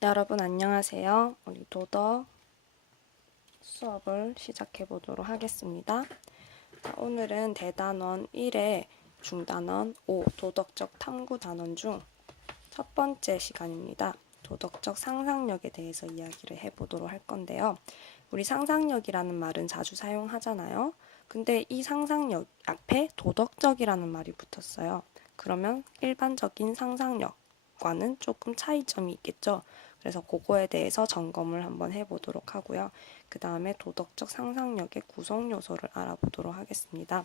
네, 여러분 안녕하세요. 우리 도덕 수업을 시작해 보도록 하겠습니다. 자, 오늘은 대단원 1의 중단원 5 도덕적 탐구 단원 중 첫 번째 시간입니다. 도덕적 상상력에 대해서 이야기를 해보도록 할 건데요. 우리 상상력이라는 말은 자주 사용하잖아요. 근데 이 상상력 앞에 도덕적이라는 말이 붙었어요. 그러면 일반적인 상상력과는 조금 차이점이 있겠죠. 그래서 그거에 대해서 점검을 한번 해보도록 하고요. 그 다음에 도덕적 상상력의 구성 요소를 알아보도록 하겠습니다.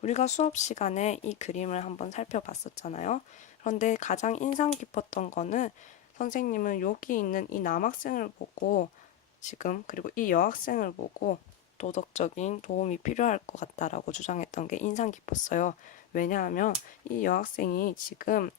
우리가 수업 시간에 이 그림을 한번 살펴봤었잖아요. 그런데 가장 인상 깊었던 거는 선생님은 여기 있는 이 남학생을 보고 지금 그리고 이 여학생을 보고 도덕적인 도움이 필요할 것 같다라고 주장했던 게 인상 깊었어요. 왜냐하면 이 여학생이 지금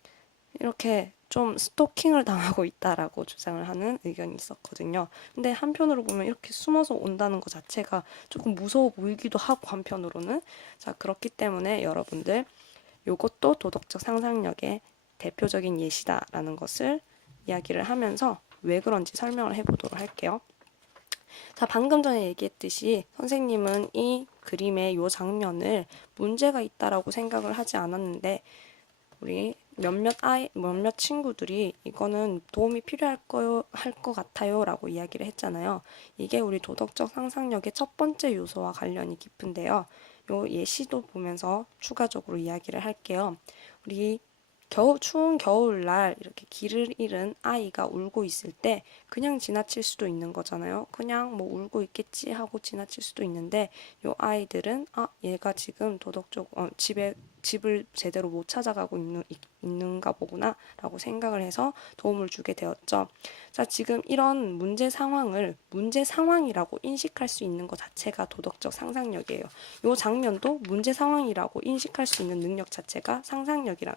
이렇게 좀 스토킹을 당하고 있다라고 주장을 하는 의견이 있었거든요. 근데 한편으로 보면 이렇게 숨어서 온다는 것 자체가 조금 무서워 보이기도 하고 한편으로는 자 그렇기 때문에 여러분들 이것도 도덕적 상상력의 대표적인 예시다라는 것을 이야기를 하면서 왜 그런지 설명을 해보도록 할게요. 자, 방금 전에 얘기했듯이 선생님은 이 그림의 이 장면을 문제가 있다라고 생각을 하지 않았는데 우리 몇몇 친구들이 이거는 도움이 필요할 거요, 할 것 같아요 라고 이야기를 했잖아요. 이게 우리 도덕적 상상력의 첫 번째 요소와 관련이 깊은데요. 요 예시도 보면서 추가적으로 이야기를 할게요. 우리 추운 겨울날 이렇게 길을 잃은 아이가 울고 있을 때 그냥 지나칠 수도 있는 거잖아요. 그냥 뭐 울고 있겠지 하고 지나칠 수도 있는데 요 아이들은 얘가 지금 집을 제대로 못 찾아가고 있는가 보구나 라고 생각을 해서 도움을 주게 되었죠. 자, 지금 이런 문제 상황이라고 인식할 수 있는 것 자체가 도덕적 상상력이에요. 이 장면도 문제 상황이라고 인식할 수 있는 능력 자체가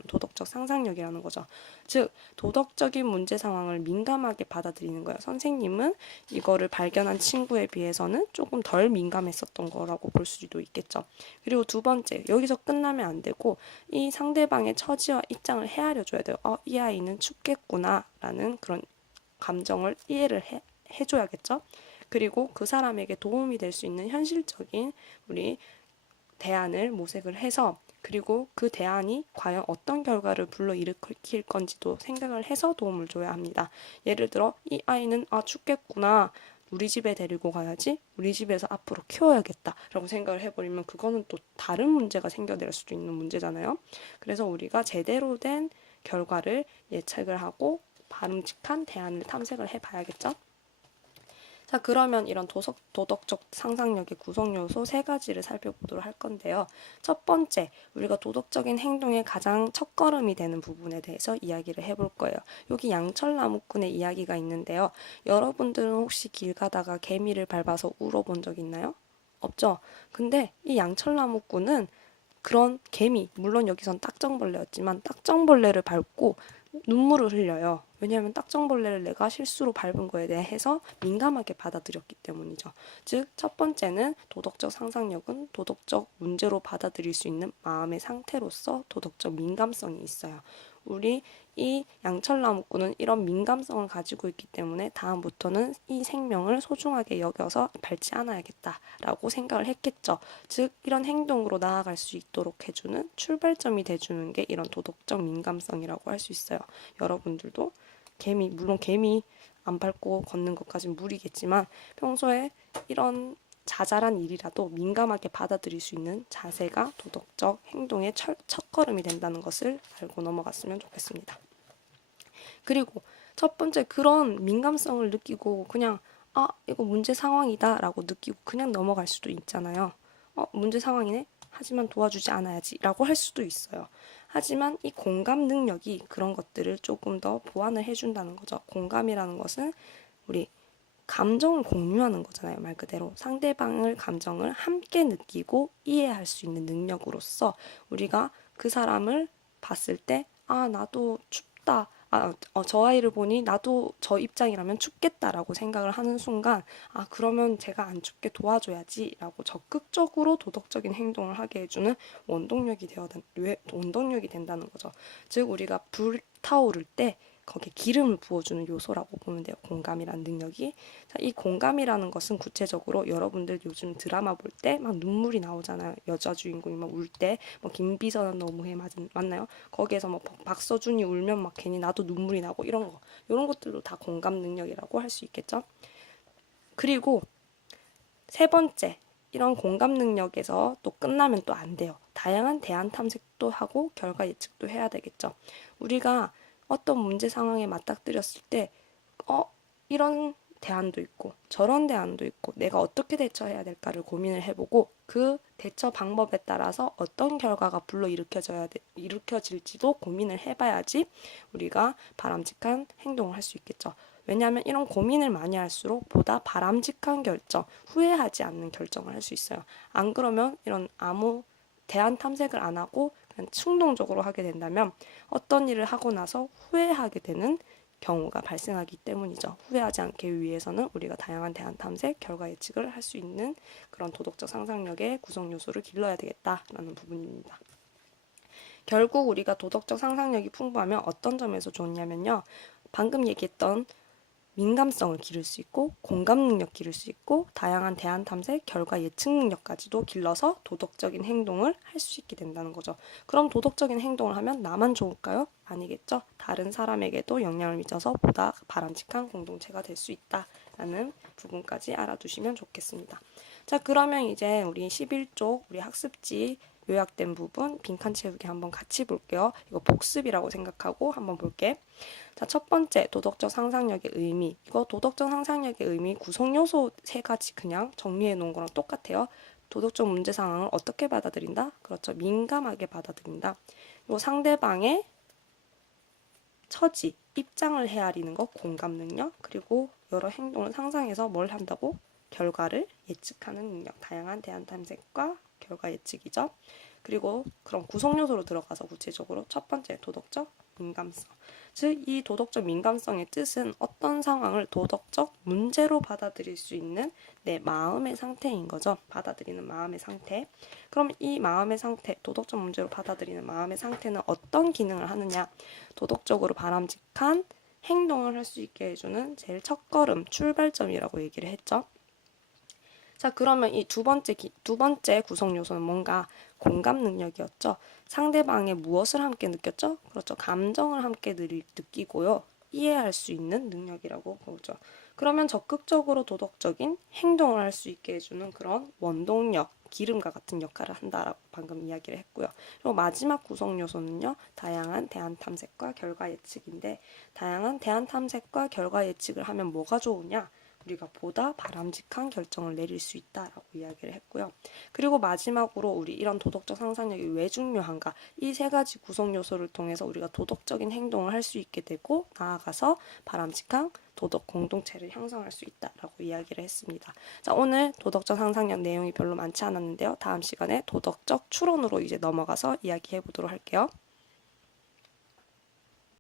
도덕적 상상력이라는 거죠. 즉, 도덕적인 문제 상황을 민감하게 받아들이는 거예요. 선생님은 이거를 발견한 친구에 비해서는 조금 덜 민감했었던 거라고 볼 수도 있겠죠. 그리고 두 번째, 여기서 끝나면 안 되고 이 상대방의 처지와 입장을 헤아려 줘야 돼요. 이 아이는 춥겠구나 라는 그런 감정을 이해를 해줘야겠죠. 그리고 그 사람에게 도움이 될 수 있는 현실적인 우리 대안을 모색을 해서 그리고 그 대안이 과연 어떤 결과를 불러일으킬 건지도 생각을 해서 도움을 줘야 합니다. 예를 들어 이 아이는 춥겠구나. 우리 집에 데리고 가야지. 우리 집에서 앞으로 키워야겠다. 라고 생각을 해버리면 그거는 또 다른 문제가 생겨날 수도 있는 문제잖아요. 그래서 우리가 제대로 된 결과를 예측을 하고 바람직한 대안을 탐색을 해봐야겠죠. 자, 그러면 이런 도덕적 상상력의 구성 요소 세 가지를 살펴보도록 할 건데요. 첫 번째, 우리가 도덕적인 행동의 가장 첫걸음이 되는 부분에 대해서 이야기를 해볼 거예요. 여기 양철나무꾼의 이야기가 있는데요. 여러분들은 혹시 길 가다가 개미를 밟아서 울어본 적 있나요? 없죠? 근데 이 양철나무꾼은 그런 개미, 물론 여기선 딱정벌레였지만 딱정벌레를 밟고 눈물을 흘려요. 왜냐하면 딱정벌레를 내가 실수로 밟은 거에 대해서 민감하게 받아들였기 때문이죠. 즉, 첫 번째는 도덕적 상상력은 도덕적 문제로 받아들일 수 있는 마음의 상태로서 도덕적 민감성이 있어요. 우리 이 양철나무꾼은 이런 민감성을 가지고 있기 때문에 다음부터는 이 생명을 소중하게 여겨서 밟지 않아야겠다라고 생각을 했겠죠. 즉 이런 행동으로 나아갈 수 있도록 해주는 출발점이 돼주는 게 이런 도덕적 민감성이라고 할 수 있어요. 여러분들도 물론 개미 안 밟고 걷는 것까지는 무리겠지만 평소에 이런 자잘한 일이라도 민감하게 받아들일 수 있는 자세가 도덕적 행동의 첫걸음이 된다는 것을 알고 넘어갔으면 좋겠습니다. 그리고 첫 번째 그런 민감성을 느끼고 그냥 이거 문제 상황이다 라고 느끼고 그냥 넘어갈 수도 있잖아요. 문제 상황이네? 하지만 도와주지 않아야지 라고 할 수도 있어요. 하지만 이 공감 능력이 그런 것들을 조금 더 보완을 해준다는 거죠. 공감이라는 것은 우리 감정을 공유하는 거잖아요. 말 그대로 상대방의 감정을 함께 느끼고 이해할 수 있는 능력으로서 우리가 그 사람을 봤을 때 나도 춥다. 저 아이를 보니 나도 저 입장이라면 춥겠다라고 생각을 하는 순간 그러면 제가 안 춥게 도와줘야지라고 적극적으로 도덕적인 행동을 하게 해주는 원동력이 된다는 거죠. 즉 우리가 불타오를 때 거기에 기름을 부어주는 요소라고 보면 돼요. 공감이라는 능력이. 자, 이 공감이라는 것은 구체적으로 여러분들 요즘 드라마 볼 때 막 눈물이 나오잖아요. 여자 주인공이 막 울 때, 뭐 김비서는 너무해 맞나요? 거기에서 뭐 박서준이 울면 막 괜히 나도 눈물이 나고 이런 것들도 다 공감 능력이라고 할 수 있겠죠. 그리고 세 번째, 이런 공감 능력에서 또 끝나면 또 안 돼요. 다양한 대안 탐색도 하고 결과 예측도 해야 되겠죠. 우리가 어떤 문제 상황에 맞닥뜨렸을 때, 이런 대안도 있고 저런 대안도 있고 내가 어떻게 대처해야 될까를 고민을 해보고 그 대처 방법에 따라서 어떤 결과가 일으켜질지도 고민을 해봐야지 우리가 바람직한 행동을 할 수 있겠죠. 왜냐하면 이런 고민을 많이 할수록 보다 바람직한 결정, 후회하지 않는 결정을 할 수 있어요. 안 그러면 이런 아무 대안 탐색을 안 하고 그냥 충동적으로 하게 된다면 어떤 일을 하고 나서 후회하게 되는 경우가 발생하기 때문이죠. 후회하지 않기 위해서는 우리가 다양한 대안 탐색, 결과 예측을 할 수 있는 그런 도덕적 상상력의 구성 요소를 길러야 되겠다라는 부분입니다. 결국 우리가 도덕적 상상력이 풍부하면 어떤 점에서 좋냐면요. 방금 얘기했던 민감성을 기를 수 있고 공감 능력 기를 수 있고 다양한 대안 탐색, 결과 예측 능력까지도 길러서 도덕적인 행동을 할 수 있게 된다는 거죠. 그럼 도덕적인 행동을 하면 나만 좋을까요? 아니겠죠. 다른 사람에게도 영향을 미쳐서 보다 바람직한 공동체가 될 수 있다라는 부분까지 알아두시면 좋겠습니다. 자, 그러면 이제 우리 11쪽 우리 학습지 요약된 부분 빈칸 채우기 한번 같이 볼게요. 이거 복습이라고 생각하고 한번 볼게. 자, 첫 번째 도덕적 상상력의 의미. 이거 도덕적 상상력의 의미 구성 요소 세 가지 그냥 정리해 놓은 거랑 똑같아요. 도덕적 문제 상황을 어떻게 받아들인다? 그렇죠. 민감하게 받아들인다. 그리고 상대방의 처지, 입장을 헤아리는 거 공감 능력. 그리고 여러 행동을 상상해서 뭘 한다고? 결과를 예측하는 능력. 다양한 대안 탐색과 결과 예측이죠. 그리고 그런 구성 요소로 들어가서 구체적으로 첫 번째 도덕적 민감성. 즉, 이 도덕적 민감성의 뜻은 어떤 상황을 도덕적 문제로 받아들일 수 있는 내 마음의 상태인 거죠. 받아들이는 마음의 상태. 그럼 이 마음의 상태, 도덕적 문제로 받아들이는 마음의 상태는 어떤 기능을 하느냐? 도덕적으로 바람직한 행동을 할 수 있게 해주는 제일 첫걸음, 출발점이라고 얘기를 했죠. 자, 그러면 이 두 번째 구성 요소는 뭔가 공감 능력이었죠. 상대방의 무엇을 함께 느꼈죠? 그렇죠. 감정을 함께 느끼고요. 이해할 수 있는 능력이라고 보죠. 그러면 적극적으로 도덕적인 행동을 할 수 있게 해주는 그런 원동력, 기름과 같은 역할을 한다라고 방금 이야기를 했고요. 그리고 마지막 구성 요소는요. 다양한 대안 탐색과 결과 예측인데 다양한 대안 탐색과 결과 예측을 하면 뭐가 좋으냐? 우리가 보다 바람직한 결정을 내릴 수 있다라고 이야기를 했고요. 그리고 마지막으로 우리 이런 도덕적 상상력이 왜 중요한가? 이 세 가지 구성 요소를 통해서 우리가 도덕적인 행동을 할 수 있게 되고 나아가서 바람직한 도덕 공동체를 형성할 수 있다라고 이야기를 했습니다. 자, 오늘 도덕적 상상력 내용이 별로 많지 않았는데요. 다음 시간에 도덕적 추론으로 이제 넘어가서 이야기해 보도록 할게요.